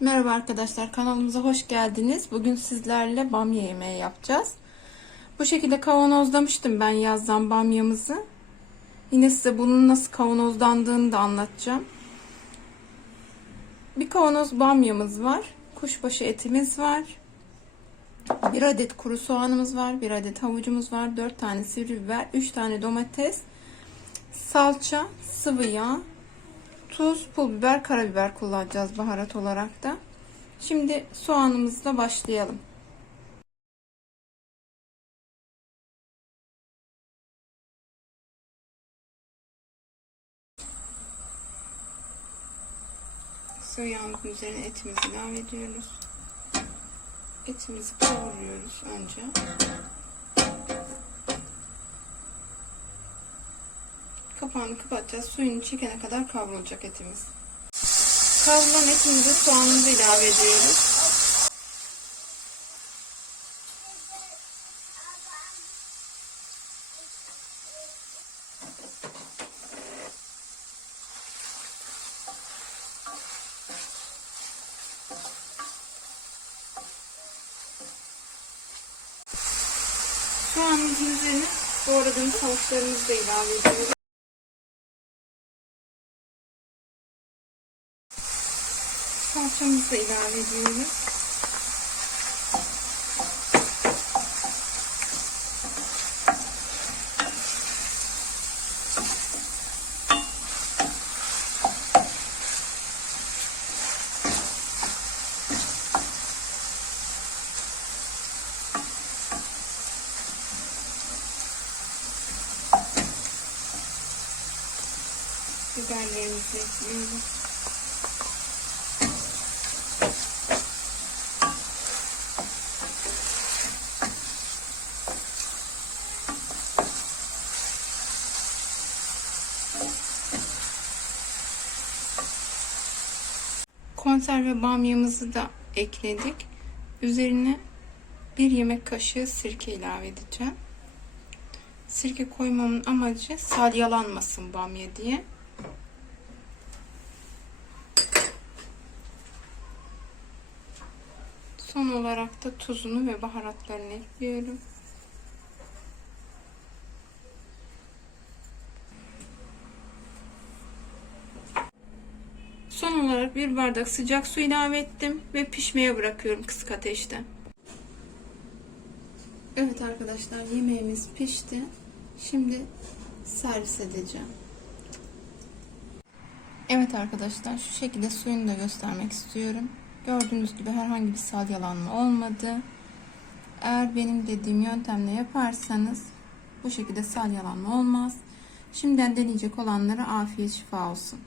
Merhaba arkadaşlar kanalımıza hoş geldiniz. Bugün sizlerle bamya yemeği yapacağız. Bu şekilde kavanozlamıştım ben yazdan bamyamızı. Yine size bunun nasıl kavanozlandığını da anlatacağım. Bir kavanoz bamyamız var. Kuşbaşı etimiz var. Bir adet kuru soğanımız var. Bir adet havucumuz var. 4 tane sivri biber. 3 tane domates. Salça, sıvı yağ, tuz, pul biber, karabiber kullanacağız baharat olarak da. Şimdi soğanımızla başlayalım. Soğanın üzerine etimizi ilave ediyoruz. Etimizi kavuruyoruz önce. Kapağını kapatacağız. Suyunu çekene kadar kavrulacak etimiz. Kavrulan etimize soğanımızı ilave ediyoruz. Soğanımızın üzerine doğradığımız havuçlarımızı da ilave ediyoruz. Salçamızı da ilave ediyoruz. Biberlerimizi ekliyoruz. Konserve bamyamızı da ekledik. Üzerine bir yemek kaşığı sirke ilave edeceğim. Sirke koymamın amacı salyalanmasın bamya diye. Son olarak da tuzunu ve baharatlarını ekliyorum. Son olarak bir bardak sıcak su ilave ettim ve pişmeye bırakıyorum kısık ateşte. Evet arkadaşlar yemeğimiz pişti. Şimdi servis edeceğim. Evet arkadaşlar şu şekilde suyunu da göstermek istiyorum. Gördüğünüz gibi herhangi bir salyalanma olmadı. Eğer benim dediğim yöntemle yaparsanız bu şekilde salyalanma olmaz. Şimdiden deneyecek olanlara afiyet şifa olsun.